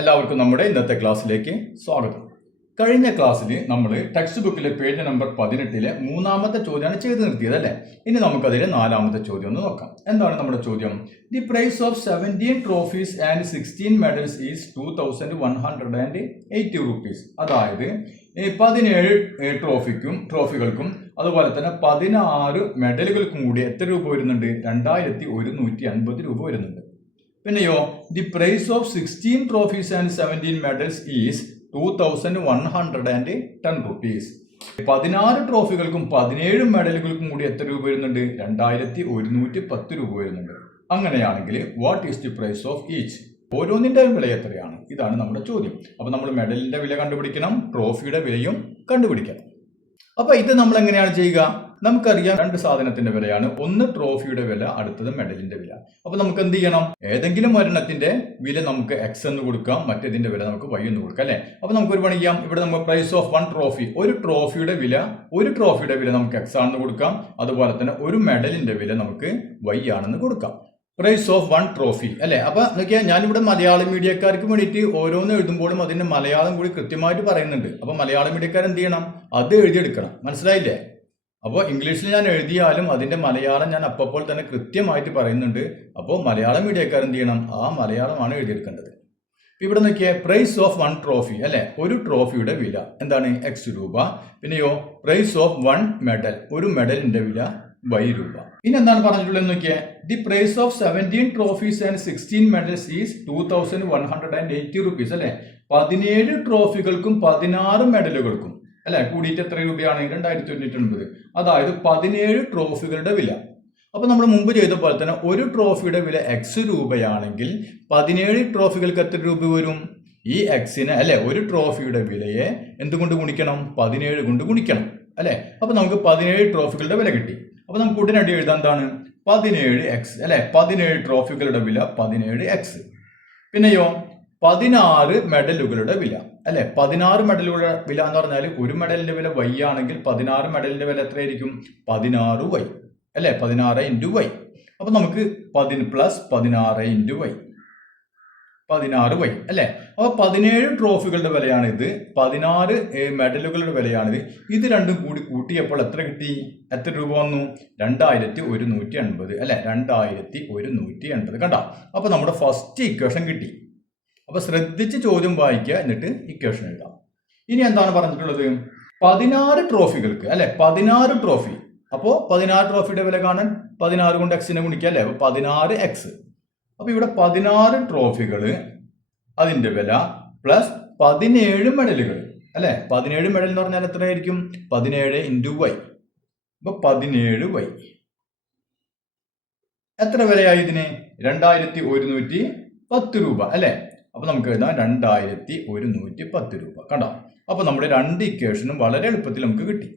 എല്ലാവർക്കും നമ്മുടെ ഇന്നത്തെ ക്ലാസ്സിലേക്ക് സ്വാഗതം. കഴിഞ്ഞ ക്ലാസ്സിൽ നമ്മൾ ടെക്സ്റ്റ് ബുക്കിലെ പേജ് നമ്പർ 18 മൂന്നാമത്തെ ചോദ്യമാണ് ചെയ്ത് നിർത്തിയത് അല്ലേ. ഇനി നമുക്കതിലെ നാലാമത്തെ ചോദ്യം ഒന്ന് നോക്കാം. എന്താണ് നമ്മുടെ ചോദ്യം? The price of 17 trophies and 16 medals is 2180 rupees. അതായത് 17 ട്രോഫികൾക്കും അതുപോലെ തന്നെ 16 മെഡലുകൾക്കും കൂടി എത്ര രൂപ വരുന്നുണ്ട്? 2150 രൂപ വരുന്നുണ്ട്. പിന്നെയോ the price of 16 trophies and 17 medals is 2110 rupees. 16 ട്രോഫികൾക്കും 17 മെഡലുകൾക്കും കൂടി എത്ര രൂപ വരുന്നുണ്ട്? 2110 രൂപ വരുന്നുണ്ട്. അങ്ങനെയാണെങ്കിൽ what is the price of each? ഓരോന്നിന്റെ വില എത്രയാണ്? ഇതാണ് നമ്മുടെ ചോദ്യം. അപ്പൊ നമ്മൾ മെഡലിന്റെ വില കണ്ടുപിടിക്കണം, ട്രോഫിയുടെ വിലയും കണ്ടുപിടിക്കണം. അപ്പൊ ഇത് നമ്മൾ എങ്ങനെയാണ് ചെയ്യുക? നമുക്കറിയാം രണ്ട് സാധനത്തിന്റെ വിലയാണ്, ഒന്ന് ട്രോഫിയുടെ വില, അടുത്തത് മെഡലിന്റെ വില. അപ്പൊ നമുക്ക് എന്ത് ചെയ്യണം? ഏതെങ്കിലും ഒരെണ്ണത്തിന്റെ വില നമുക്ക് എക്സ് എന്ന് കൊടുക്കാം, മറ്റേതിന്റെ വില നമുക്ക് വൈ എന്ന് കൊടുക്കാം അല്ലെ. അപ്പൊ നമുക്ക് ഒരു പണി ചെയ്യാം. ഇവിടെ നമുക്ക് പ്രൈസ് ഓഫ് 1 ട്രോഫി, ഒരു ട്രോഫിയുടെ വില നമുക്ക് എക്സ് ആണെന്ന് കൊടുക്കാം. അതുപോലെ തന്നെ ഒരു മെഡലിന്റെ വില നമുക്ക് വൈ ആണെന്ന് കൊടുക്കാം. പ്രൈസ് ഓഫ് 1 ട്രോഫി അല്ലെ. അപ്പൊ നോക്കിയാൽ ഞാനിവിടെ മലയാളം മീഡിയക്കാർക്ക് വേണ്ടിയിട്ട് ഓരോന്ന് എഴുതുമ്പോഴും അതിന്റെ മലയാളം കൂടി കൃത്യമായിട്ട് പറയുന്നുണ്ട്. അപ്പൊ മലയാളം മീഡിയക്കാർ എന്ത് ചെയ്യണം? അത് എഴുതിയെടുക്കണം. മനസ്സിലായില്ലേ? അപ്പോൾ ഇംഗ്ലീഷിൽ ഞാൻ എഴുതിയാലും അതിന്റെ മലയാളം ഞാൻ അപ്പോൾ തന്നെ കൃത്യമായിട്ട് പറയുന്നുണ്ട്. അപ്പോൾ മലയാളം മീഡിയക്കാർ എന്ത് ചെയ്യണം? ആ മലയാളമാണ് എഴുതിയെടുക്കേണ്ടത്. ഇവിടെ നോക്കിയേ, പ്രൈസ് ഓഫ് 1 ട്രോഫി അല്ലെ, ഒരു ട്രോഫിയുടെ വില എന്താണ്? എക്സ് രൂപ. പിന്നെയോ പ്രൈസ് ഓഫ് 1 മെഡൽ, ഒരു മെഡലിന്റെ വില വൈ രൂപ. ഇനി എന്താണ് പറഞ്ഞിട്ടുള്ളത് നോക്കിയേ, the price of 17 trophies and 16 medals is 2180 rupees അല്ലെ. 17 ട്രോഫികൾക്കും 16 മെഡലുകൾക്കും അല്ലെ കൂടിയിട്ട് എത്ര രൂപയാണ്? 2180. അതായത് 17 ട്രോഫികളുടെ വില. അപ്പൊ നമ്മൾ മുമ്പ് ചെയ്ത പോലെ തന്നെ ഒരു ട്രോഫിയുടെ വില എക്സ് രൂപയാണെങ്കിൽ 17 ട്രോഫികൾക്ക് എത്ര രൂപ വരും? ഈ എക്സിനെ അല്ലെ, ഒരു ട്രോഫിയുടെ വിലയെ എന്തുകൊണ്ട് ഗുണിക്കണം? 17 കൊണ്ട് ഗുണിക്കണം അല്ലെ. അപ്പൊ നമുക്ക് 17 ട്രോഫികളുടെ വില കിട്ടി. അപ്പൊ നമുക്ക് ഉടനടി എഴുതാൻ എന്താണ്? 17x അല്ലെ. 17 ട്രോഫികളുടെ വില 17x. പിന്നെയോ 16 മെഡലുകളുടെ വില അല്ലെ. 16 മെഡലുകളുടെ വില എന്ന് പറഞ്ഞാൽ ഒരു മെഡലിന്റെ വില വൈ ആണെങ്കിൽ 16 മെഡലിന്റെ വില എത്രയായിരിക്കും? 16y അല്ലെ. 16 × y. അപ്പൊ നമുക്ക് 10 + 16 × y 16y അല്ലെ. അപ്പൊ 17 ട്രോഫികളുടെ വിലയാണ് ഇത്, 16 മെഡലുകളുടെ വിലയാണിത്. ഇത് രണ്ടും കൂടി കൂട്ടിയപ്പോൾ എത്ര കിട്ടി? എത്ര രൂപ വന്നു? 2180 അല്ലെ. 2180 കണ്ട. അപ്പൊ നമ്മുടെ ഫസ്റ്റ് ഇക്വേഷൻ കിട്ടി. അപ്പൊ ശ്രദ്ധിച്ച് ചോദ്യം വായിക്കുക, എന്നിട്ട് ഇക്വേഷൻ എഴുതാം. ഇനി എന്താണ് പറഞ്ഞിട്ടുള്ളത്? 16 ട്രോഫികൾക്ക് അല്ലെ, 16 ട്രോഫി. അപ്പോ 16 ട്രോഫിയുടെ വില കാണാൻ 16 കൊണ്ട് എക്സിനെ ഗുണിക്കുക അല്ലെ. അപ്പൊ 16x. അപ്പൊ ഇവിടെ 16 ട്രോഫികൾ, അതിന്റെ വില പ്ലസ് 17 മെഡലുകൾ അല്ലെ. 17 മെഡൽ എന്ന് പറഞ്ഞാൽ എത്രയായിരിക്കും? 17 × y. അപ്പൊ 17y. എത്ര വിലയായി ഇതിന്? 2110 രൂപ അല്ലെ. അപ്പൊ നമുക്ക് എഴുതാം 2110 രൂപ. കണ്ടോ? അപ്പൊ നമ്മുടെ രണ്ട് ഇക്വേഷനും വളരെ എളുപ്പത്തിൽ നമുക്ക് കിട്ടി.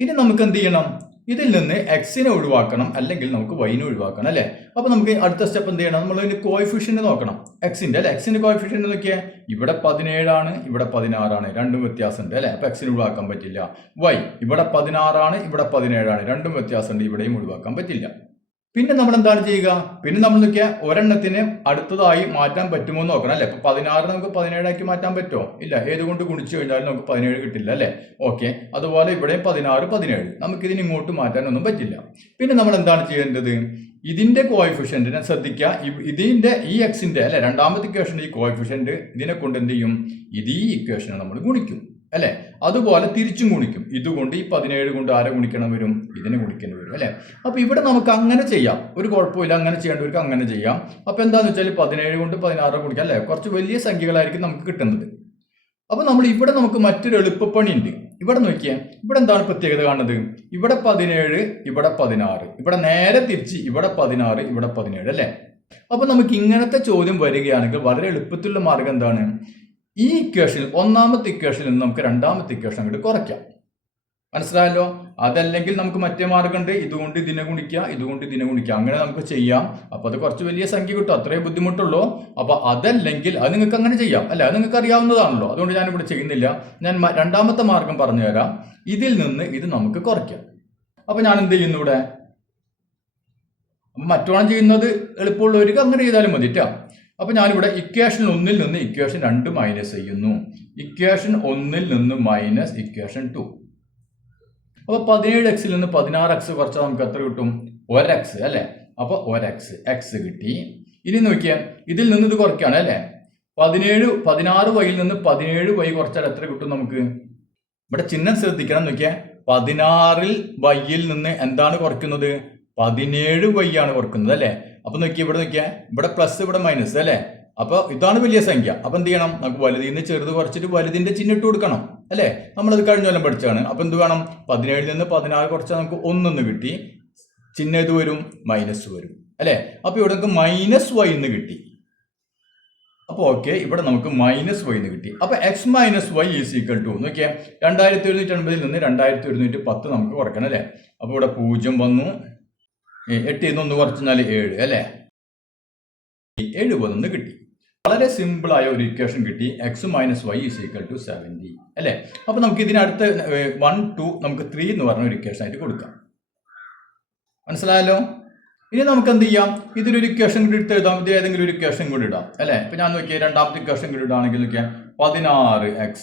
ഇനി നമുക്ക് എന്ത് ചെയ്യണം? ഇതിൽ നിന്ന് എക്സിനെ ഒഴിവാക്കണം, അല്ലെങ്കിൽ നമുക്ക് വൈനെ ഒഴിവാക്കണം അല്ലെ. അപ്പൊ നമുക്ക് അടുത്ത സ്റ്റെപ്പ് എന്ത് ചെയ്യണം? നമ്മൾ ഇതിന്റെ കോഎഫിഷ്യന്റ് നോക്കണം. എക്സിന്റെ അല്ലെ. എക്സിന്റെ കോഎഫിഷ്യന്റ് നോക്കിയാൽ ഇവിടെ 17 ആണ്, ഇവിടെ 16 ആണ്, രണ്ടും വ്യത്യാസമുണ്ട് അല്ലെ. അപ്പൊ എക്സിനെ ഒഴിവാക്കാൻ പറ്റില്ല. വൈ ഇവിടെ 16 ആണ്, ഇവിടെ 17 ആണ്, രണ്ടും വ്യത്യാസമുണ്ട്, ഇവിടെയും ഒഴിവാക്കാൻ പറ്റില്ല. പിന്നെ നമ്മൾ എന്താണ് ചെയ്യുക? പിന്നെ നമ്മൾ നോക്കിയാൽ ഒരെണ്ണത്തിന് അടുത്തതായി മാറ്റാൻ പറ്റുമോ എന്ന് നോക്കണം അല്ലെ. ഇപ്പൊ 16 നമുക്ക് 17 ആക്കി മാറ്റാൻ പറ്റുമോ? ഇല്ല. ഏതുകൊണ്ട് ഗുണിച്ചു കഴിഞ്ഞാലും നമുക്ക് 17 കിട്ടില്ല അല്ലെ. ഓക്കെ. അതുപോലെ ഇവിടെയും 16 17. നമുക്ക് ഇതിന് ഇങ്ങോട്ട് മാറ്റാനൊന്നും പറ്റില്ല. പിന്നെ നമ്മൾ എന്താണ് ചെയ്യേണ്ടത്? ഇതിന്റെ കോഎഫിഷ്യന്റിനെ ശ്രദ്ധിക്കുക. ഈ എക്സിന്റെ അല്ലെ, രണ്ടാമത്തെ ഇക്വേഷന്റെ ഈ കോഎഫിഷ്യന്റ് ഇതിനെ കൊണ്ട് എന്ത് ചെയ്യും? ഈ ഇക്വേഷനെ നമ്മൾ ഗുണിക്കും അല്ലെ. അതുപോലെ തിരിച്ചും ഗുണിക്കും. ഇതുകൊണ്ട് ഈ 17 കൊണ്ട് ആരെ ഗുണിക്കണം വരും? ഇതിനെ ഗുണിക്കേണ്ടി വരും അല്ലെ. അപ്പൊ ഇവിടെ നമുക്ക് അങ്ങനെ ചെയ്യാം, ഒരു കുഴപ്പമില്ല. അങ്ങനെ ചെയ്യേണ്ടവർക്ക് അങ്ങനെ ചെയ്യാം. അപ്പൊ എന്താന്ന് വെച്ചാൽ 17 കൊണ്ട് 16 ഗുണിക്കാം അല്ലെ. കുറച്ച് വലിയ സംഖ്യകളായിരിക്കും നമുക്ക് കിട്ടുന്നത്. അപ്പൊ നമ്മൾ ഇവിടെ നമുക്ക് മറ്റൊരു എളുപ്പപ്പണി ഉണ്ട്. ഇവിടെ നോക്കിയാൽ ഇവിടെ എന്താണ് പ്രത്യേകത കാണുന്നത്? ഇവിടെ 17, ഇവിടെ 16, ഇവിടെ നേരെ തിരിച്ച് ഇവിടെ 16, ഇവിടെ 17 അല്ലെ. അപ്പൊ നമുക്ക് ഇങ്ങനത്തെ ചോദ്യം വരികയാണെങ്കിൽ വളരെ എളുപ്പത്തിലുള്ള മാർഗം എന്താണ്? ഈ ഇക്വേഷൻ, ഒന്നാമത്തെ ഇക്വേഷനിൽ നിന്ന് നമുക്ക് രണ്ടാമത്തെ ഇക്വേഷൻ അങ്ങോട്ട് കുറയ്ക്കാം. മനസ്സിലായല്ലോ? അതല്ലെങ്കിൽ നമുക്ക് മറ്റേ മാർഗമുണ്ട്, ഇതുകൊണ്ട് ഇതിനെ ഗുണിക്കുക, ഇതുകൊണ്ട് ഇതിനെ ഗുണിക്കുക, അങ്ങനെ നമുക്ക് ചെയ്യാം. അപ്പൊ അത് കുറച്ച് വലിയ സംഖ്യ കിട്ടും, അത്രേ ബുദ്ധിമുട്ടുള്ളൂ. അപ്പൊ അതല്ലെങ്കിൽ അത് നിങ്ങൾക്ക് അങ്ങനെ ചെയ്യാം അല്ലെ. അത് നിങ്ങൾക്ക് അറിയാവുന്നതാണല്ലോ. അതുകൊണ്ട് ഞാൻ ഇവിടെ ചെയ്യുന്നില്ല. ഞാൻ രണ്ടാമത്തെ മാർഗം പറഞ്ഞു തരാം. ഇതിൽ നിന്ന് ഇത് നമുക്ക് കുറയ്ക്കാം. അപ്പൊ ഞാൻ എന്ത് ചെയ്യുന്നു? ഇവിടെ മറ്റോണം ചെയ്യുന്നത് എളുപ്പമുള്ളവർക്ക് അങ്ങനെ ചെയ്താലും മതി ട്ടോ. അപ്പോൾ ഞാനിവിടെ ഇക്വേഷൻ 1 നിന്ന് ഇക്വേഷൻ 2 മൈനസ് ചെയ്യുന്നു. ഇക്വേഷൻ 1 നിന്ന് മൈനസ് ഇക്വേഷൻ 2. അപ്പോൾ 17x നിന്ന് 16x കുറച്ചാൽ നമുക്ക് എത്ര കിട്ടും? 1x അല്ലേ? അപ്പോൾ 1x കിട്ടി. ഇനി നോക്കിയാൽ ഇതിൽ നിന്ന് ഇത് കുറയ്ക്കുകയാണ് അല്ലേ? 16y നിന്ന് 17y കുറച്ചാൽ എത്ര കിട്ടും നമുക്ക്? ഇവിടെ ചിഹ്നം ശ്രദ്ധിക്കണം. നോക്കിയാൽ 16y നിന്ന് എന്താണ് കുറയ്ക്കുന്നത്? 17y ആണ് കുറയ്ക്കുന്നത് അല്ലേ? അപ്പൊ നോക്കിയാൽ ഇവിടെ പ്ലസ് ഇവിടെ മൈനസ് അല്ലേ? അപ്പൊ ഇതാണ് വലിയ സംഖ്യ. അപ്പൊ എന്ത് ചെയ്യണം? നമുക്ക് വലുതിൽ നിന്ന് ചെറുത് കുറച്ചിട്ട് വലുതിന്റെ ചിഹ്നം ഇട്ട് കൊടുക്കണം അല്ലേ? നമ്മളത് കഴിഞ്ഞ കൊല്ലം പഠിച്ചാണ്. അപ്പൊ എന്ത് വേണം? 17 നിന്ന് 16 കുറച്ചാൽ നമുക്ക് 1 കിട്ടി. ചിഹ്നം ഇത് വരും, മൈനസ് വരും അല്ലേ? അപ്പൊ ഇവിടെ നമുക്ക് -y എന്ന് കിട്ടി. അപ്പോൾ ഓക്കെ, ഇവിടെ നമുക്ക് -y എന്ന് കിട്ടി. അപ്പൊ x - y is equal to നോക്കിയാൽ 2780 നിന്ന് 2110 നമുക്ക് കുറയ്ക്കണം അല്ലേ? അപ്പൊ ഇവിടെ 0 വന്നു. 8 നിന്ന് 1 കുറച്ചാൽ 7 അല്ലേ? 70 കിട്ടി. വളരെ സിമ്പിൾ ആയ ഒരു ഇക്വേഷൻ കിട്ടി. x - y is equal to 70 അല്ലേ? അപ്പൊ നമുക്ക് ഇതിനടുത്ത് 1 2 നമുക്ക് 3 എന്ന് പറഞ്ഞ ഒരു ഇക്വേഷൻ ആയിട്ട് കൊടുക്കാം. മനസ്സിലായല്ലോ? ഇനി നമുക്ക് എന്ത് ചെയ്യാം? ഇതിലൊരു ഇക്വേഷൻ കൂടി എടുത്ത് എഴുതാം. ഇതിൽ ഏതെങ്കിലും ഒരു ഇക്വേഷൻ കൂടി ഇടാം അല്ലേ? ഇപ്പൊ ഞാൻ നോക്കിയാൽ രണ്ടാമത്തെ ഇക്വേഷൻ കൂടി ഇടുകയാണെങ്കിൽ നോക്കിയാൽ 16x,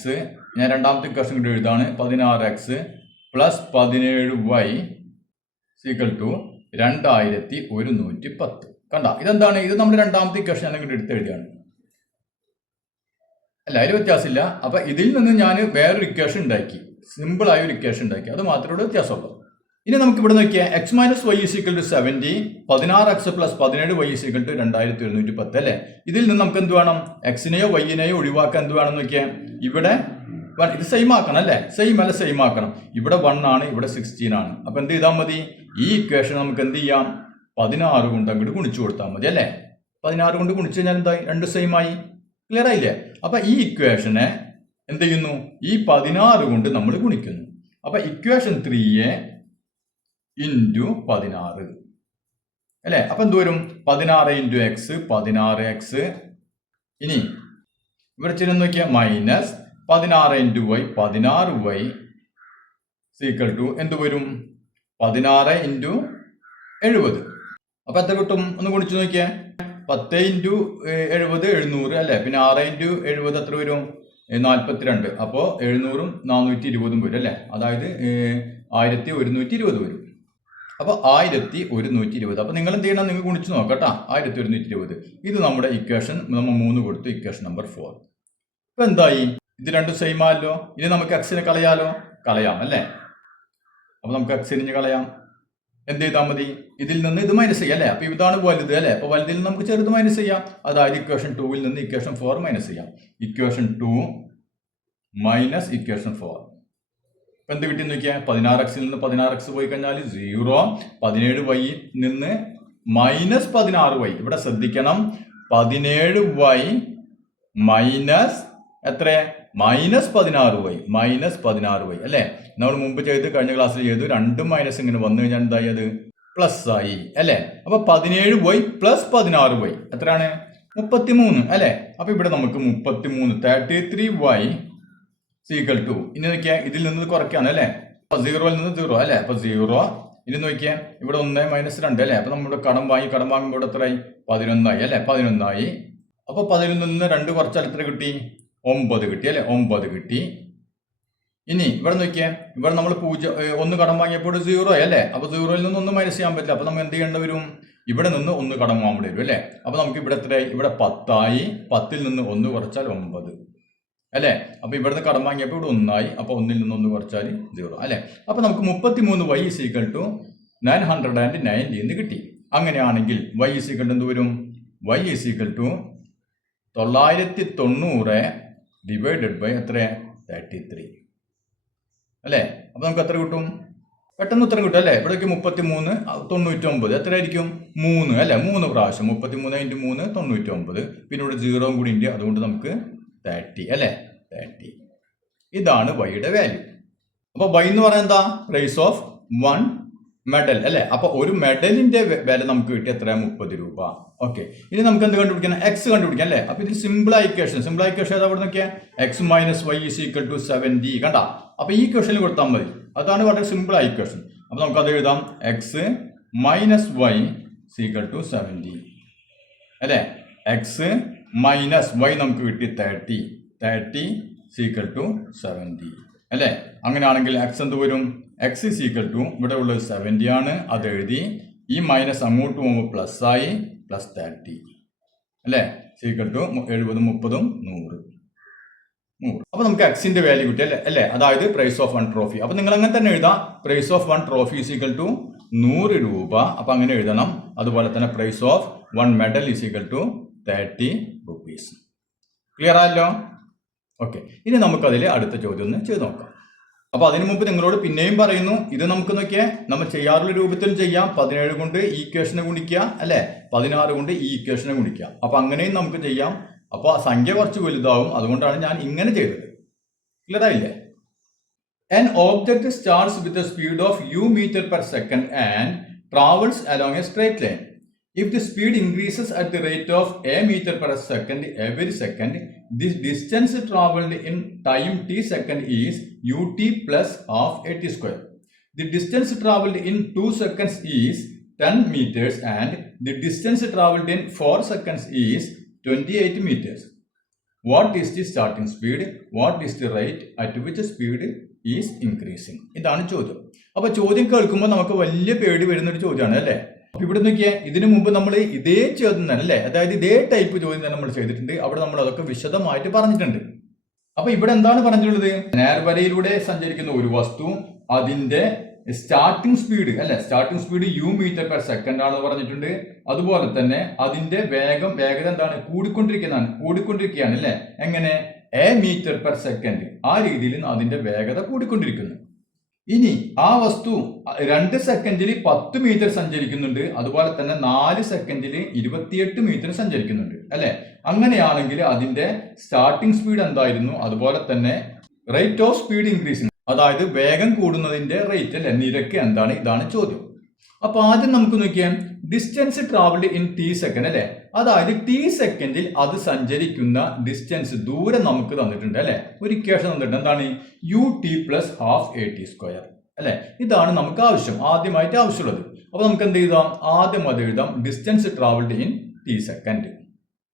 ഞാൻ രണ്ടാമത്തെ ഇക്വേഷൻ കൂടി എഴുതാണ്. 16x plus 17y equal to 2110. കണ്ട, ഇതെന്താണ്? ഇത് നമ്മൾ രണ്ടാമത്തെ ഇക്വേഷൻ അല്ലെങ്കിൽ എടുത്ത് എഴുതിയാണ് അല്ല, അതിൽ വ്യത്യാസമില്ല. അപ്പൊ ഇതിൽ നിന്ന് ഞാൻ വേറൊരു ഇക്വേഷൻ ഉണ്ടാക്കി, സിമ്പിൾ ആയ ഒരു ഇക്വേഷൻ ഉണ്ടാക്കി. അത് മാത്രമേ വ്യത്യാസമുള്ളൂ. ഇനി നമുക്ക് ഇവിടെ നോക്കിയാൽ x - y is equal to 70, 16x plus 17y is equal to 2110 അല്ലേ? ഇതിൽ നിന്ന് നമുക്ക് എന്ത് വേണം? എക്സിനെയോ വൈനെയോ ഒഴിവാക്കാൻ എന്ത് വേണം നോക്കിയാൽ? ഇവിടെ ഇത് സെയിം ആക്കണം അല്ലേ? സെയിം ആക്കണം. ഇവിടെ 1 ആണ്, ഇവിടെ 16 ആണ്. അപ്പൊ എന്ത് ചെയ്താൽ മതി? ഈ ഇക്വേഷൻ നമുക്ക് എന്ത് ചെയ്യാം? 16 കൊണ്ട് അങ്ങോട്ട് ഗുണിച്ചു കൊടുത്താൽ മതി അല്ലേ? 16 കൊണ്ട് ഗുണിച്ചു കഴിഞ്ഞാൽ എന്തായി? 2 സെയിം ആയി. ക്ലിയർ ആയില്ലേ? അപ്പൊ ഈ ഇക്വേഷനെ എന്ത് ചെയ്യുന്നു? ഈ 16 കൊണ്ട് നമ്മൾ ഗുണിക്കുന്നു. അപ്പൊ ഇക്വേഷൻ 3 ഇൻറ്റു 16 അല്ലേ? അപ്പൊ എന്ത് വരും? 16 ഇൻറ്റു എക്സ് 16x. ഇനി ഇവിടെ ചിഹ്നം നോക്കിയാൽ minus 16 into y 16y equal to എന്ത് വരും? 16 ഇൻറ്റു 70. അപ്പൊ എത്ര കിട്ടും? ഒന്ന് ഗുണിച്ചു നോക്കിയാൽ 10 ഇൻറ്റു 70 700 അല്ലേ? പിന്നെ 6 ഇൻറ്റു 70 എത്ര വരും? 42. അപ്പോൾ 700ഉം 420 വരും അല്ലേ? അതായത് 1120 വരും. അപ്പോൾ 1120. അപ്പോൾ നിങ്ങൾ എന്ത് ചെയ്യണം? നിങ്ങൾ ഗുണിച്ച് നോക്കട്ടോ. 1120. ഇത് നമ്മുടെ ഇക്വേഷൻ നമ്മൾ 3 കൊടുത്തു, ഇക്വേഷൻ നമ്പർ 4. ഇപ്പൊ എന്തായി? ഇത് രണ്ടും സെയിം ആയല്ലോ. ഇനി നമുക്ക് എക്സിനെ കളയാം അല്ലേ? അപ്പൊ നമുക്ക് എക്സിനെ കളയാം. എന്ത് ചെയ്താൽ മതി? ഇതിൽ നിന്ന് ഇത് മൈനസ് ചെയ്യാം അല്ലേ? അപ്പൊ ഇതാണ് വലുത് അല്ലേ? അപ്പൊ വലുതിൽ നിന്ന് നമുക്ക് ചെറുത് മൈനസ് ചെയ്യാം. അതായത് ഇക്വേഷൻ 2 നിന്ന് ഇക്വേഷൻ 4 മൈനസ് ചെയ്യാം. Equation 2 minus equation 4. എന്ത് കിട്ടി നോക്കിയാൽ 16x നിന്ന് 16x പോയി കഴിഞ്ഞാൽ 0. 17y നിന്ന് മൈനസ് 16y. ഇവിടെ ശ്രദ്ധിക്കണം, 17y മൈനസ് എത്ര? മൈനസ് 16y അല്ലേ? നമ്മൾ മുമ്പ് ചെയ്ത് കഴിഞ്ഞ ക്ലാസ്സിൽ ചെയ്തു. രണ്ടും മൈനസ് ഇങ്ങനെ വന്നു കഴിഞ്ഞാൽ എന്തായി? അത് പ്ലസ് ആയി അല്ലേ? അപ്പൊ 17y പ്ലസ് 16y എത്രയാണ്? 33 അല്ലേ? അപ്പൊ ഇവിടെ നമുക്ക് 33 33y ഈക്വൽ ടു. ഇനി നോക്കിയാൽ ഇതിൽ നിന്ന് കുറയ്ക്കാണ് അല്ലേ? 0ൽ നിന്ന് 0 അല്ലേ? അപ്പൊ 0. ഇനി നോക്കിയാൽ ഇവിടെ 1 - 2 അല്ലേ? അപ്പൊ നമ്മുടെ കടം വാങ്ങുമ്പോൾ എത്രയായി? 11 അല്ലേ? 11. അപ്പൊ 11 നിന്ന് 2 കുറച്ചാൽ എത്ര കിട്ടി? 9 കിട്ടി അല്ലേ? 9 കിട്ടി. ഇനി ഇവിടെ നോക്കിയാൽ ഇവിടെ നമ്മൾ 1 കടം വാങ്ങിയപ്പോൾ 0 അല്ലേ? അപ്പൊ 0ൽ നിന്ന് 1 മൈനസ് ചെയ്യാൻ പറ്റില്ല. അപ്പൊ നമ്മൾ എന്ത് ചെയ്യേണ്ടി വരും? ഇവിടെ നിന്ന് 1 കടം വാങ്ങേണ്ടി വരും അല്ലേ? അപ്പൊ നമുക്ക് ഇവിടെ എത്രയായി? ഇവിടെ 10 10ൽ നിന്ന് 1 കുറച്ചാൽ 9 അല്ലേ? അപ്പൊ ഇവിടുന്ന് കടം വാങ്ങിയപ്പോൾ ഇവിടെ 1 അപ്പൊ 1ൽ നിന്ന് 1 കുറച്ചാൽ 0 അല്ലേ? അപ്പൊ നമുക്ക് 33y ഈസ് ഈക്വൽ ടു 990 എന്ന് കിട്ടി. അങ്ങനെയാണെങ്കിൽ y ഈസ് ഈക്വൽ ടു എന്ത് വരും? y is equal to 990 divided by എത്ര? 33 അല്ലേ? അപ്പൊ നമുക്ക് എത്ര കിട്ടും? പെട്ടെന്ന് ഉത്തരം കിട്ടും അല്ലേ? ഇവിടേക്ക് 33 99 എത്രയായിരിക്കും? 3 അല്ലേ? 3 പ്രാവശ്യം 33 × 3 99. പിന്നെ ഇവിടെ 0 കൂടി ഉണ്ട്, അതുകൊണ്ട് നമുക്ക് 30 അല്ലേ? 30. ഇതാണ് വൈയുടെ വാല്യൂ. അപ്പൊ വൈ എന്ന് പറയുന്നത് എന്താ? പ്രൈസ് ഓഫ് 1 മെഡൽ അല്ലേ? അപ്പൊ ഒരു മെഡലിന്റെ വില നമുക്ക് കിട്ടിയ എത്ര? 30 രൂപ. ഓക്കെ, ഇനി നമുക്ക് എന്ത് കണ്ടുപിടിക്കണം? എക്സ് കണ്ടുപിടിക്കാം അല്ലേ? അപ്പൊ ഇത് സിമ്പിൾ ഇക്വേഷൻ ഏതാ? അവിടെ നോക്കിയാൽ x - y is equal to 70. കണ്ട, അപ്പൊ ഈ ഇക്വേഷനിൽ കൊടുത്താൽ മതി. അതാണ് വളരെ സിമ്പിൾ ഇക്വേഷൻ. അപ്പൊ നമുക്ക് അത് എഴുതാം. x - y is equal to 70 അല്ലേ? എക്സ് മൈനസ് വൈ നമുക്ക് കിട്ടി 30 ഈക്വൽ ടു 70 അല്ലേ. അങ്ങനെയാണെങ്കിൽ എക്സ് എന്ത് വരും? എക്സ് ഈസ് ഈക്വൽ ടു ഇവിടെ ഉള്ളത് 70 ആണ്, അത് എഴുതി. ഈ മൈനസ് അങ്ങോട്ട് പോകുമ്പോൾ പ്ലസ് ആയി, പ്ലസ് 30 അല്ലേ. Equal to 70 30 100. അപ്പൊ നമുക്ക് എക്സിന്റെ വാല്യൂ കിട്ടി അല്ലേ. അതായത് പ്രൈസ് ഓഫ് 1 ട്രോഫി. അപ്പൊ നിങ്ങൾ അങ്ങനെ തന്നെ എഴുതാം. Price of 1 trophy is equal to 100 രൂപ. അപ്പൊ അങ്ങനെ എഴുതണം. അതുപോലെ തന്നെ price of 1 medal is equal to 30 rupees. Clear ആയല്ലോ? ഓക്കെ, ഇനി നമുക്കതിൽ അടുത്ത ചോദ്യം ഒന്ന് ചെയ്ത് നോക്കാം. അപ്പൊ അതിനു മുമ്പ് നിങ്ങളോട് പിന്നെയും പറയുന്നു, ഇത് നമുക്ക് നോക്കിയാൽ നമ്മൾ ചെയ്യാറുള്ള രൂപത്തിൽ ചെയ്യാം. 17 കൊണ്ട് ഈ ഇക്വേഷനെ ഗുണിക്കുക അല്ലെ, 16 കൊണ്ട് ഈ ഇക്വേഷനെ ഗുണിക്കുക. അപ്പൊ അങ്ങനെയും നമുക്ക് ചെയ്യാം. അപ്പോൾ സംഖ്യ കുറച്ച് വലുതാവും, അതുകൊണ്ടാണ് ഞാൻ ഇങ്ങനെ ചെയ്തത്. ക്ലിയർ ആയില്ലേ? An object starts with a speed of u meter per second and travels along a straight line. If the speed increases at the rate of a meter per second every second, this distance traveled in time t second is ut plus half at square. The distance traveled in 2 seconds is 10 meters and the distance traveled in 4 seconds is 28 meters. What is the starting speed? What is the rate at which speed is increasing? ഇതാണ് ചോദ്യം. അപ്പൊ ചോദ്യം കേൾക്കുമ്പോൾ നമുക്ക് വലിയ പേടി വരുന്ന ഒരു ചോദ്യമാണ് അല്ലേ. അപ്പൊ ഇവിടെ നോക്കിയാൽ ഇതിനു മുമ്പ് നമ്മൾ ഇതേ ചോദ്യം തന്നെ അല്ലേ, അതായത് ഇതേ ടൈപ്പ് ചോദ്യം തന്നെ നമ്മൾ ചെയ്തിട്ടുണ്ട്. അവിടെ നമ്മൾ അതൊക്കെ വിശദമായിട്ട് പറഞ്ഞിട്ടുണ്ട്. അപ്പൊ ഇവിടെ എന്താണ് പറഞ്ഞിട്ടുള്ളത്? നേർവരയിലൂടെ സഞ്ചരിക്കുന്ന ഒരു വസ്തു അതിന്റെ സ്റ്റാർട്ടിംഗ് സ്പീഡ് അല്ലെ, starting speed u metre per second ആണെന്ന് പറഞ്ഞിട്ടുണ്ട്. അതുപോലെ തന്നെ അതിന്റെ വേഗത എന്താണ്? കൂടിക്കൊണ്ടിരിക്കുകയാണ് അല്ലെ. എങ്ങനെ? a metre per second. ആ രീതിയിൽ അതിന്റെ വേഗത കൂടിക്കൊണ്ടിരിക്കുന്നു. ഇനി ആ വസ്തു 2 സെക്കൻഡിൽ 10 മീറ്റർ സഞ്ചരിക്കുന്നുണ്ട്. അതുപോലെ തന്നെ 4 സെക്കൻഡിൽ 28 മീറ്റർ സഞ്ചരിക്കുന്നുണ്ട് അല്ലെ. അങ്ങനെയാണെങ്കിൽ അതിന്റെ സ്റ്റാർട്ടിംഗ് സ്പീഡ് എന്തായിരുന്നു? അതുപോലെ തന്നെ റേറ്റ് ഓഫ് സ്പീഡ് ഇൻക്രീസിംഗ്, അതായത് വേഗം കൂടുന്നതിന്റെ റേറ്റ് അല്ലെ, നിരക്ക് എന്താണ്? ഇതാണ് ചോദ്യം. അപ്പൊ ആദ്യം നമുക്ക് നോക്കിയാൽ distance travelled in T second അല്ലെ, അതായത് ടി സെക്കൻഡിൽ അത് സഞ്ചരിക്കുന്ന ഡിസ്റ്റൻസ് ദൂരം നമുക്ക് തന്നിട്ടുണ്ട് അല്ലെ. ഒരു ഇക്വേഷൻ തന്നിട്ടുണ്ട്. എന്താണ്? U t plus half a t square അല്ലെ. ഇതാണ് നമുക്ക് ആദ്യമായിട്ട് ആവശ്യമുള്ളത്. അപ്പൊ നമുക്ക് എന്ത് എഴുതാം? ആദ്യം അത് എഴുതാം. Distance travelled in T second.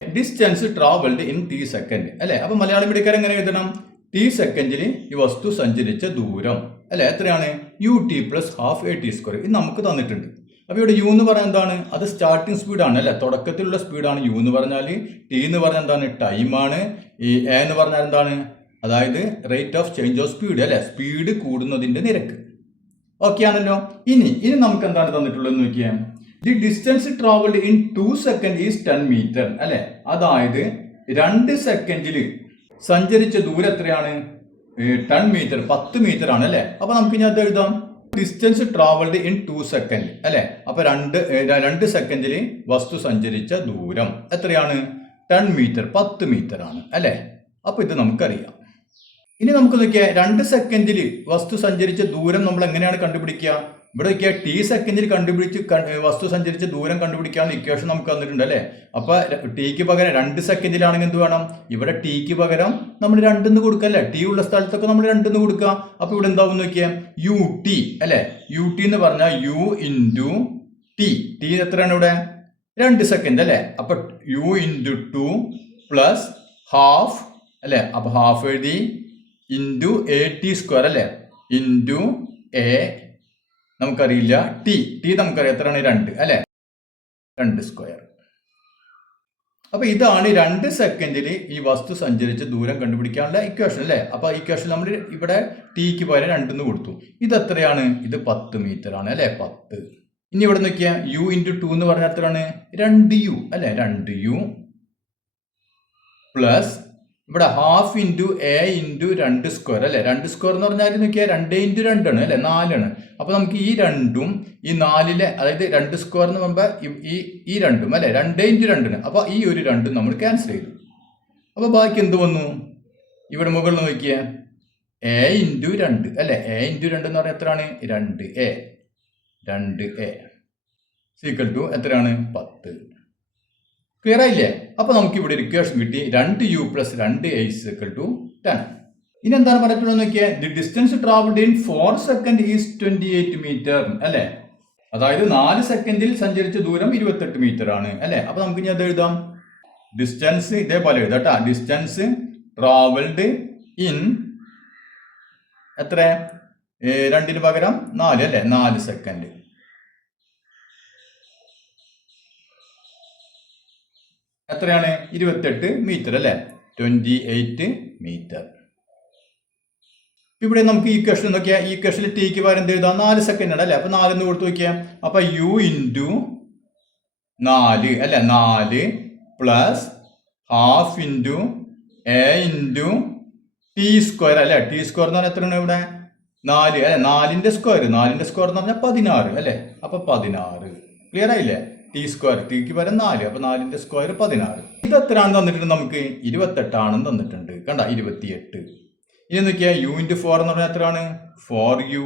Distance travelled in T second അല്ലെ. അപ്പൊ മലയാളം മീഡിയക്കാർ എങ്ങനെ എഴുതണം? ടി സെക്കൻഡിൽ ഈ വസ്തു സഞ്ചരിച്ച ദൂരം അല്ലെ എത്രയാണ്? U t plus half a t square. ഇത് നമുക്ക് തന്നിട്ടുണ്ട്. അപ്പൊ ഇവിടെ യു എന്ന് പറഞ്ഞാൽ എന്താണ്? അത് സ്റ്റാർട്ടിംഗ് സ്പീഡാണ് അല്ലെ, തുടക്കത്തിലുള്ള സ്പീഡാണ് യു എന്ന് പറഞ്ഞാൽ. ടി എന്ന് പറഞ്ഞാൽ എന്താണ്? ടൈമാണ്. ഈ എ എന്ന് പറഞ്ഞാൽ എന്താണ്? അതായത് rate of change of speed അല്ലെ, സ്പീഡ് കൂടുന്നതിന്റെ നിരക്ക്. ഓക്കെ ആണല്ലോ. ഇനി നമുക്ക് എന്താണ് തന്നിട്ടുള്ളത് നോക്കിയാൽ, the distance travelled in 2 second is 10 metre അല്ലെ. അതായത് 2 സെക്കൻഡിൽ സഞ്ചരിച്ച ദൂരം എത്രയാണ്? 10 മീറ്റർ, 10 മീറ്റർ ആണ് അല്ലെ. അപ്പൊ നമുക്ക് ഇനി അത് എഴുതാം. ഡിസ്റ്റൻസ് ട്രാവൽഡ് ഇൻ 2 സെക്കൻഡ് അല്ലെ. അപ്പൊ 2 സെക്കൻഡിൽ വസ്തു സഞ്ചരിച്ച ദൂരം എത്രയാണ്? 10 മീറ്റർ, 10 മീറ്റർ ആണ് അല്ലെ. അപ്പൊ ഇത് നമുക്കറിയാം. ഇനി നമുക്ക് നോക്കിയാൽ 2 സെക്കൻഡിൽ വസ്തു സഞ്ചരിച്ച ദൂരം നമ്മൾ എങ്ങനെയാണ് കണ്ടുപിടിക്കുക? ഇവിടെ നോക്കിയാൽ ടി സെക്കൻഡിൽ വസ്തു സഞ്ചരിച്ച ദൂരം കണ്ടുപിടിക്കാനുള്ള ഇക്വേഷൻ നമുക്ക് തന്നിട്ടുണ്ട് അല്ലെ. അപ്പൊ ടിക്ക് പകരം 2 സെക്കൻഡിലാണെങ്കിൽ എന്ത് വേണം? ഇവിടെ ടിക്ക് പകരം നമ്മൾ 2 കൊടുക്കല്ലേ. ടി ഉള്ള സ്ഥലത്തൊക്കെ നമ്മൾ 2 കൊടുക്കുക. അപ്പൊ ഇവിടെ എന്താവും നോക്കിയാൽ യു ടി അല്ലെ. യു ടി എന്ന് പറഞ്ഞാൽ യു ഇൻറ്റു ടി. ടി എത്രയാണ് ഇവിടെ? 2 സെക്കൻഡ് അല്ലെ. അപ്പൊ യു ഇൻറ്റു 2 പ്ലസ് ഹാഫ് അല്ലെ. അപ്പൊ ഹാഫ് എഴുതി ഇൻറ്റു എ ടി സ്ക്വയർ അല്ലെ. ഇൻറ്റു എ നമുക്കറിയില്ല, ടി നമുക്കറിയാം എത്രയാണ്? 2 അല്ലെ, 2 സ്ക്വയർ. അപ്പൊ ഇതാണ് 2 സെക്കൻഡിൽ ഈ വസ്തു സഞ്ചരിച്ച ദൂരം കണ്ടുപിടിക്കാനുള്ള ഇക്വേഷൻ അല്ലെ. അപ്പൊ ഇക്വേഷൻ നമ്മൾ ഇവിടെ ടിക്ക് പകരം 2 കൊടുത്തു. ഇത് എത്രയാണ്? ഇത് 10 മീറ്റർ ആണ് അല്ലെ, 10. ഇനി ഇവിടെ നോക്കിയാൽ യു ഇൻറ്റു 2 എന്ന് പറഞ്ഞാൽ എത്രയാണ്? 2u അല്ലെ, 2u പ്ലസ് ഇവിടെ half into A into 2 square അല്ലെ. 2 സ്ക്വയർ എന്ന് പറഞ്ഞാൽ നോക്കിയാൽ 2 ഇൻറ്റു 2 ആണ് അല്ലെ, 4 ആണ്. അപ്പൊ നമുക്ക് ഈ 2ഉം ഈ 4ലെ അതായത് 2 സ്ക്വയർ എന്ന് പറയുമ്പോൾ ഈ 2ഉം അല്ലെ, 2 ഇൻറ്റു 2 അപ്പൊ ഈ ഒരു 2ഉം നമ്മൾ ക്യാൻസൽ ചെയ്തു. അപ്പൊ ബാക്കി എന്ത് വന്നു? ഇവിടെ മുകളിൽ നോക്കിയാൽ എ ഇൻറ്റു 2 അല്ലെ. എ ഇൻറ്റു 2 എന്ന് പറഞ്ഞാൽ എത്രയാണ്? 2a സീക്വൽ ടു എത്രയാണ്? 10. ക്ലിയർ ആയില്ലേ? അപ്പൊ നമുക്ക് ഇവിടെ ഇക്വേഷൻ കിട്ടി. 2u plus 2a equal to 10. ഇനി എന്താണ് പറഞ്ഞിട്ടുള്ളത് നോക്കിയാൽ, the distance travelled in 4 second is 28 metre അല്ലെ. അതായത് 4 സെക്കൻഡിൽ സഞ്ചരിച്ച ദൂരം 28 മീറ്റർ ആണ് അല്ലെ. അപ്പൊ നമുക്ക് ഇനി അത് എഴുതാം. ഡിസ്റ്റൻസ് ഇതേപോലെ എഴുതാം കേട്ടോ. ഡിസ്റ്റൻസ് ട്രാവൽഡ് ഇൻ എത്ര, 2 പകരം 4 അല്ലേ, 4 സെക്കൻഡ്. എത്രയാണ്, 28 മീറ്റർ അല്ലേ, 28 മീറ്റർ. ഇവിടെ നമുക്ക് ഈക്വേഷൻ നോക്കിയാൽ, ഈക്വേഷനിൽ ടിക്ക് പകരം എന്ത് എഴുതാം, 4 സെക്കൻഡ് ആണ് അല്ലേ. അപ്പൊ 4 എന്ന് കൊടുത്ത് നോക്കിയാൽ, അപ്പൊ u ഇൻറ്റു 4 അല്ലെ, 4 plus half into A into T square അല്ലെ. ടി സ്ക്വയർ എന്ന് പറഞ്ഞാൽ എത്രയാണ് ഇവിടെ, 4 അല്ലെ, 4ന്റെ സ്ക്വയർ എന്ന് പറഞ്ഞാൽ 16 അല്ലെ. അപ്പൊ 16 ക്ലിയർ ആയില്ലേ. ടി സ്ക്വയർ, ടിക്ക് പകരം 4, അപ്പൊ 4ന്റെ സ്ക്വയർ 16. ഇത് എത്രയാണെന്ന് തന്നിട്ടുണ്ട് നമുക്ക്, 28 ആണെന്ന് തന്നിട്ടുണ്ട് കണ്ട, 28. ഇനി നോക്കിയാൽ u ഇൻറ്റു 4 എന്ന് പറഞ്ഞാൽ എത്രയാണ്, 4u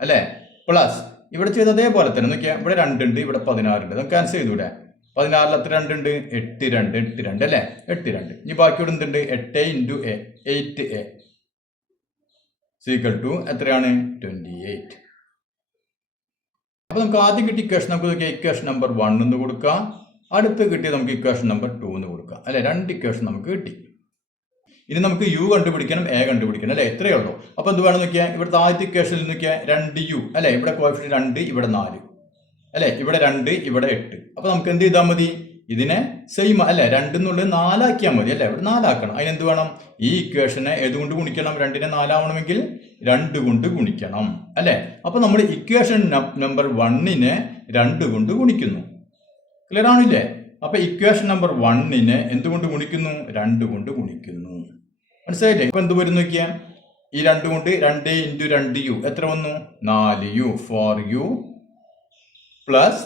അല്ലെ. പ്ലസ് ഇവിടെ ചെയ്ത അതേപോലെ തന്നെ നോക്കിയാൽ, ഇവിടെ 2 ഉണ്ട്, ഇവിടെ 16 ഉണ്ട്. നമുക്ക് ക്യാൻസൽ ചെയ്തൂടെ, 16 എത്ര 2 ഉണ്ട്, 8 2 അല്ലേ, 8 2. ഇനി ബാക്കി ഇവിടെ എന്തുണ്ട്, 8 into A, 8a equal to എത്രയാണ്, 28. അപ്പൊ നമുക്ക് ആദ്യം കിട്ടിയ ഇക്വേഷൻ നമുക്ക് നോക്കിയാൽ ഇക്വേഷൻ നമ്പർ 1 എന്ന് കൊടുക്കാം, അടുത്ത് കിട്ടിയ നമുക്ക് ഇക്വേഷൻ നമ്പർ 2 എന്ന് കൊടുക്കാം അല്ലെ. 2 ഇക്വേഷൻ നമുക്ക് കിട്ടി. ഇനി നമുക്ക് u കണ്ടുപിടിക്കണം, a കണ്ടുപിടിക്കണം അല്ലെ, എത്രയേ ഉള്ളൂ. അപ്പൊ എന്ത് വേണം നോക്കിയാൽ, ഇവിടുത്തെ ആദ്യത്തെ ഇക്വേഷനിൽ നോക്കിയാൽ 2u അല്ലെ, ഇവിടെ കോഎഫിഷ്യന്റ് 2, ഇവിടെ 4 അല്ലെ, ഇവിടെ 2, ഇവിടെ 8. അപ്പൊ നമുക്ക് എന്ത് ചെയ്താൽ മതി, ഇതിനെ സെയിം അല്ലെ, 2 എന്നുള്ളത് 4 ആക്കിയാൽ മതി അല്ലെ, ഇവിടെ 4 ആക്കണം. അതിനെന്ത് വേണം, ഈ ഇക്വേഷനെ ഏതുകൊണ്ട് ഗുണിക്കണം, 2നെ 4 ആവണമെങ്കിൽ 2 കൊണ്ട് ഗുണിക്കണം അല്ലെ. അപ്പൊ നമ്മൾ ഇക്വേഷൻ നമ്പർ 1നെ 2 കൊണ്ട് ഗുണിക്കുന്നു. ക്ലിയർ ആണില്ലേ. അപ്പൊ ഇക്വേഷൻ നമ്പർ 1നെ എന്തുകൊണ്ട് ഗുണിക്കുന്നു, 2 കൊണ്ട് ഗുണിക്കുന്നു. മനസ്സിലായില്ലേ. ഇപ്പൊ എന്ത് വരും നോക്കിയാൽ, ഈ 2 കൊണ്ട് 2 ഇൻറ്റു 2u എത്ര വന്നു, 4u, 4u plus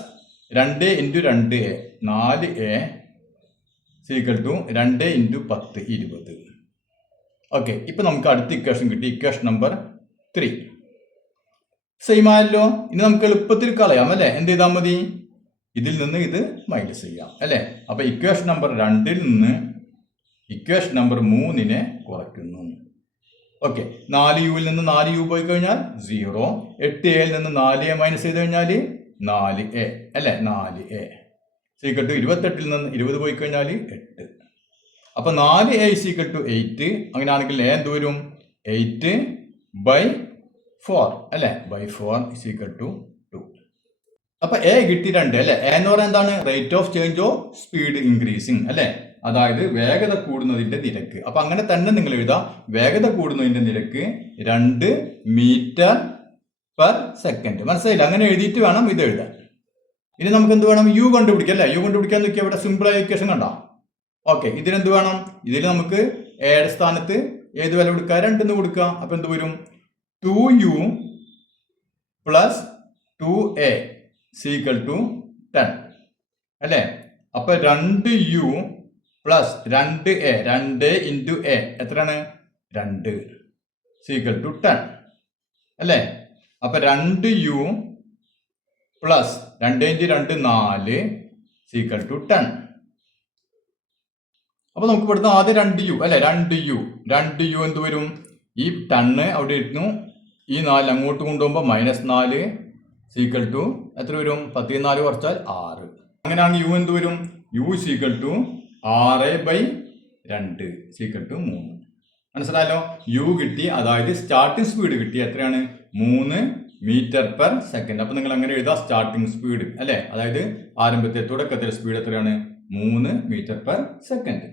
2 into 2a, 4a is equal to 2 into 10, 20. Okay, ഇപ്പൊ നമുക്ക് അടുത്ത ഇക്വേഷൻ കിട്ടി, ഇക്വേഷൻ നമ്പർ 3. സെയിം ആയല്ലോ. ഇനി നമുക്ക് എളുപ്പത്തിൽ കളയാം അല്ലെ. എന്ത് ചെയ്താൽ മതി, ഇതിൽ നിന്ന് ഇത് മൈനസ് ചെയ്യാം അല്ലെ. അപ്പൊ ഇക്വേഷൻ നമ്പർ 2ൽ നിന്ന് ഇക്വേഷൻ നമ്പർ 3നെ കുറയ്ക്കുന്നു. ഓക്കെ, 4uവിൽ നിന്ന് 4u പോയി കഴിഞ്ഞാൽ 0, 8aയിൽ നിന്ന് 4a മൈനസ് ചെയ്ത് കഴിഞ്ഞാൽ 4a അല്ലെ, 4a സീക്വൽ ടു 28ൽ നിന്ന് 20 പോയി കഴിഞ്ഞാൽ 8. അപ്പൊ 4a സീക്വൽ ടു 8. അങ്ങനെയാണെങ്കിൽ a എന്ത് വരും, 8/4 അല്ലെ, by4 സീക്വൽ ടു 2. അപ്പൊ a കിട്ടി 2 അല്ലെ. a എന്ന് പറയുന്നത് എന്താണ്, rate of change of speed increasing അല്ലെ, അതായത് വേഗത കൂടുന്നതിന്റെ നിരക്ക്. അപ്പൊ അങ്ങനെ തന്നെ നിങ്ങൾ എഴുതാം, വേഗത കൂടുന്നതിന്റെ നിരക്ക് 2 മീറ്റർ പെർ സെക്കൻഡ്. മനസ്സിലായില്ല. അങ്ങനെ എഴുതിയിട്ട് വേണം ഇത് എഴുതാൻ. ഇനി നമുക്ക് എന്ത് വേണം, u കണ്ടുപിടിക്കാം അല്ലെ. u കണ്ടുപിടിക്കാൻ നോക്കിയാൽ ഇവിടെ സിമ്പിൾ ആയ ഇക്വേഷൻ കണ്ടോ. ഓക്കെ, ഇതിനെന്ത് വേണം, ഇതിൽ നമുക്ക് എയുടെ സ്ഥാനത്ത് ഏത് വില കൊടുക്കുക, 2 എന്ന് കൊടുക്കുക. അപ്പൊ എന്ത് വരും, 2u plus 2a equal to 10 അല്ലെ. അപ്പൊ 2u plus 2a, 2 into a എത്രയാണ്, 2 സീക്വൽ ടു 10 അല്ലെ. അപ്പൊ 2u plus 2 into 2 4 equal to 10. അപ്പൊ നമുക്ക് ഇവിടുന്ന് ആദ്യം 2u അല്ലെ, 2u എന്ത് വരും, ഈ 10 അവിടെ ഇരുന്നു, ഈ 4 അങ്ങോട്ട് കൊണ്ടുപോകുമ്പോൾ -4 സീക്വൽ ടു എത്ര വരും, 14 കുറച്ചാൽ 6. അങ്ങനെയാണെങ്കിൽ u എന്ത് വരും, u is equal to 6/2 is equal to 3. മനസ്സിലായല്ലോ. u കിട്ടി, അതായത് സ്റ്റാർട്ടിംഗ് സ്പീഡ് കിട്ടി എത്രയാണ്, 3 മീറ്റർ പെർ സെക്കൻഡ്. അപ്പൊ നിങ്ങൾ അങ്ങനെ എഴുതാം, സ്റ്റാർട്ടിംഗ് സ്പീഡ് അല്ലെ, അതായത് ആരംഭത്തെ തുടക്കത്തിലെ സ്പീഡ് എത്രയാണ്, 3 മീറ്റർ പെർ സെക്കൻഡ്.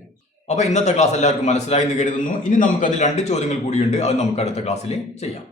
അപ്പൊ ഇന്നത്തെ ക്ലാസ് എല്ലാവർക്കും മനസ്സിലായി എന്ന് കരുതുന്നു. ഇനി നമുക്ക് അതിൽ 2 ചോദ്യങ്ങൾ കൂടിയുണ്ട്, അത് നമുക്ക് അടുത്ത ക്ലാസ്സിൽ ചെയ്യാം.